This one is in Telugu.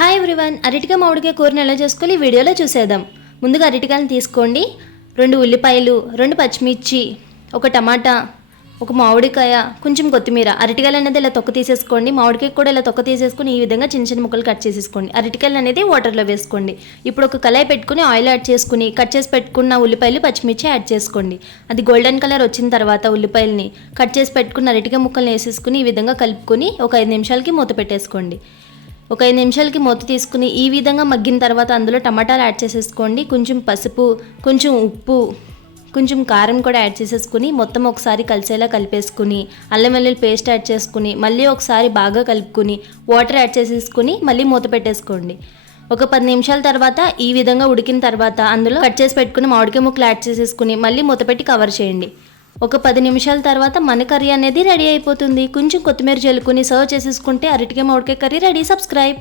హాయ్ ఎవ్రీవన్, అరటికాయ మామిడికాయ కూరని ఎలా చేసుకోవాలి ఈ వీడియోలో చూసేద్దాం. ముందుగా అరటికాయని తీసుకోండి, 2 ఉల్లిపాయలు, 2 పచ్చిమిర్చి, 1 టమాటా, 1 మామిడికాయ, కొంచెం కొత్తిమీర. అరటికాయలు అనేది ఇలా తొక్క తీసేసుకోండి, మామిడికాయ కూడా ఇలా తొక్క తీసేసుకుని ఈ విధంగా చిన్న చిన్న ముక్కలు కట్ చేసేసుకోండి. అరటికాయలు అనేది వాటర్లో వేసుకోండి. ఇప్పుడు ఒక కళాయి పెట్టుకుని ఆయిల్ యాడ్ చేసుకుని కట్ చేసి పెట్టుకున్న ఉల్లిపాయలు పచ్చిమిర్చి యాడ్ చేసుకోండి. అది గోల్డెన్ కలర్ వచ్చిన తర్వాత ఉల్లిపాయలని కట్ చేసి పెట్టుకున్న అరటికాయ ముక్కల్ని వేసేసుకుని ఈ విధంగా కలుపుకొని ఒక 5 నిమిషాలకి మూత పెట్టేసుకోండి. ఒక 5 నిమిషాలకి మూత తీసుకుని ఈ విధంగా మగ్గిన తర్వాత అందులో టమాటాలు యాడ్ చేసేసుకోండి. కొంచెం పసుపు, కొంచెం ఉప్పు, కొంచెం కారం కూడా యాడ్ చేసేసుకుని మొత్తం ఒకసారి కలిసేలా కలిపేసుకుని అల్లం వెల్లుల్లి పేస్ట్ యాడ్ చేసుకుని మళ్ళీ ఒకసారి బాగా కలుపుకుని వాటర్ యాడ్ చేసేసుకుని మళ్ళీ మూత పెట్టేసుకోండి. ఒక 10 నిమిషాల తర్వాత ఈ విధంగా ఉడికిన తర్వాత అందులో కట్ చేసి పెట్టుకుని మామిడికాయ ముక్కలు యాడ్ చేసేసుకుని మళ్ళీ మూత పెట్టి కవర్ చేయండి. ఒక 10 నిమిషాల తర్వాత మన కర్రీ అనేది రెడీ అయిపోతుంది. కొంచెం కొత్తిమీర జల్లుకుని సర్వ్ చేసేసుకుంటే అరటికాయ మామిడికాయ కర్రీ రెడీ. సబ్స్క్రైబ్.